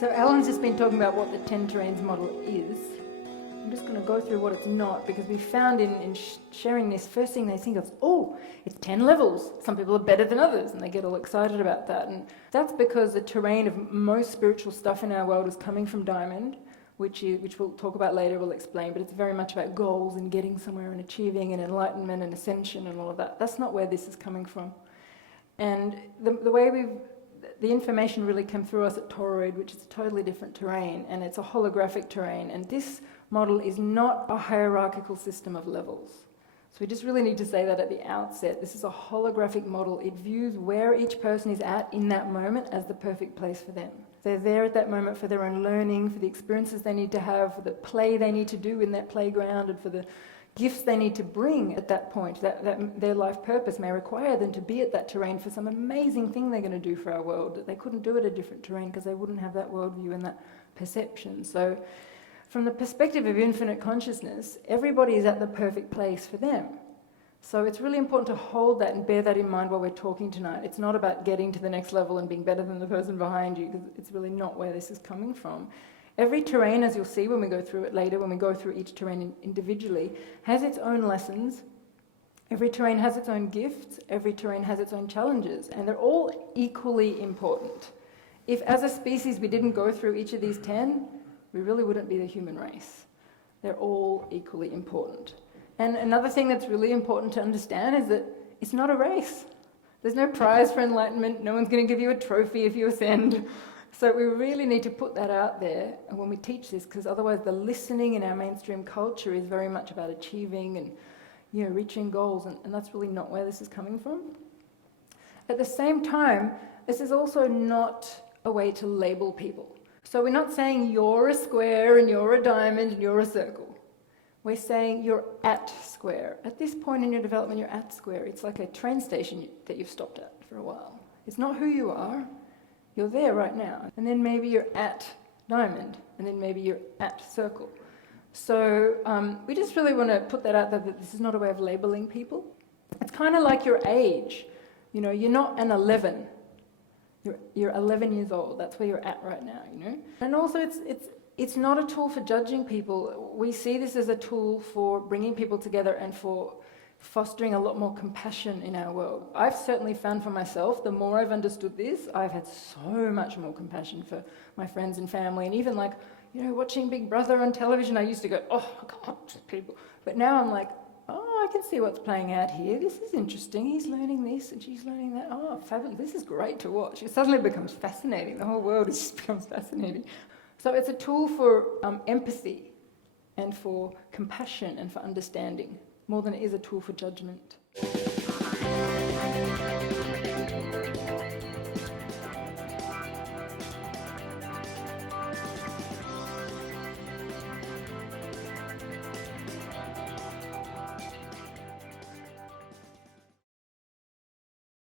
So Alan's just been talking about what the 10 terrains model is. I'm just going to go through what it's not, because we found in sharing this, first thing they think of, oh, it's 10 levels. Some people are better than others, and they get all excited about that. And that's because the terrain of most spiritual stuff in our world is coming from Diamond, which we'll talk about later, we'll explain, but it's very much about goals and getting somewhere and achieving and enlightenment and ascension and all of that. That's not where this is coming from. And the way the information really came through us at Toroid, which is a totally different terrain, and it's a holographic terrain, and this model is not a hierarchical system of levels. So we just really need to say that at the outset. This is a holographic model. It views where each person is at in that moment as the perfect place for them. They're there at that moment for their own learning, for the experiences they need to have, for the play they need to do in that playground, and for the gifts they need to bring at that point. That their life purpose may require them to be at that terrain for some amazing thing they're going to do for our world that they couldn't do at a different terrain because they wouldn't have that worldview and that perception. So from the perspective of infinite consciousness, everybody is at the perfect place for them. So it's really important to hold that and bear that in mind while we're talking tonight. It's not about getting to the next level and being better than the person behind you, because it's really not where this is coming from. Every terrain, as you'll see when we go through it later, when we go through each terrain individually, has its own lessons. Every terrain has its own gifts. Every terrain has its own challenges. And they're all equally important. If as a species we didn't go through each of these 10, we really wouldn't be the human race. They're all equally important. And another thing that's really important to understand is that it's not a race. There's no prize for enlightenment. No one's going to give you a trophy if you ascend. So we really need to put that out there when we teach this, because otherwise the listening in our mainstream culture is very much about achieving and reaching goals, and that's really not where this is coming from. At the same time, this is also not a way to label people. So we're not saying you're a square and you're a diamond and you're a circle. We're saying you're at square. At this point in your development, you're at square. It's like a train station that you've stopped at for a while. It's not who you are. You're there right now. And then maybe you're at diamond. And then maybe you're at circle. So we just really want to put that out there, that this is not a way of labeling people. It's kind of like your age. You're not an 11. You're 11 years old. That's where you're at right now, And also it's not a tool for judging people. We see this as a tool for bringing people together and for fostering a lot more compassion in our world. I've certainly found for myself, the more I've understood this, I've had so much more compassion for my friends and family. And even watching Big Brother on television, I used to go, oh, God, people. But now I'm like, oh, I can see what's playing out here. This is interesting. He's learning this and she's learning that. Oh, fabulous. This is great to watch. It suddenly becomes fascinating. The whole world just becomes fascinating. So it's a tool for empathy and for compassion and for understanding, more than it is a tool for judgment.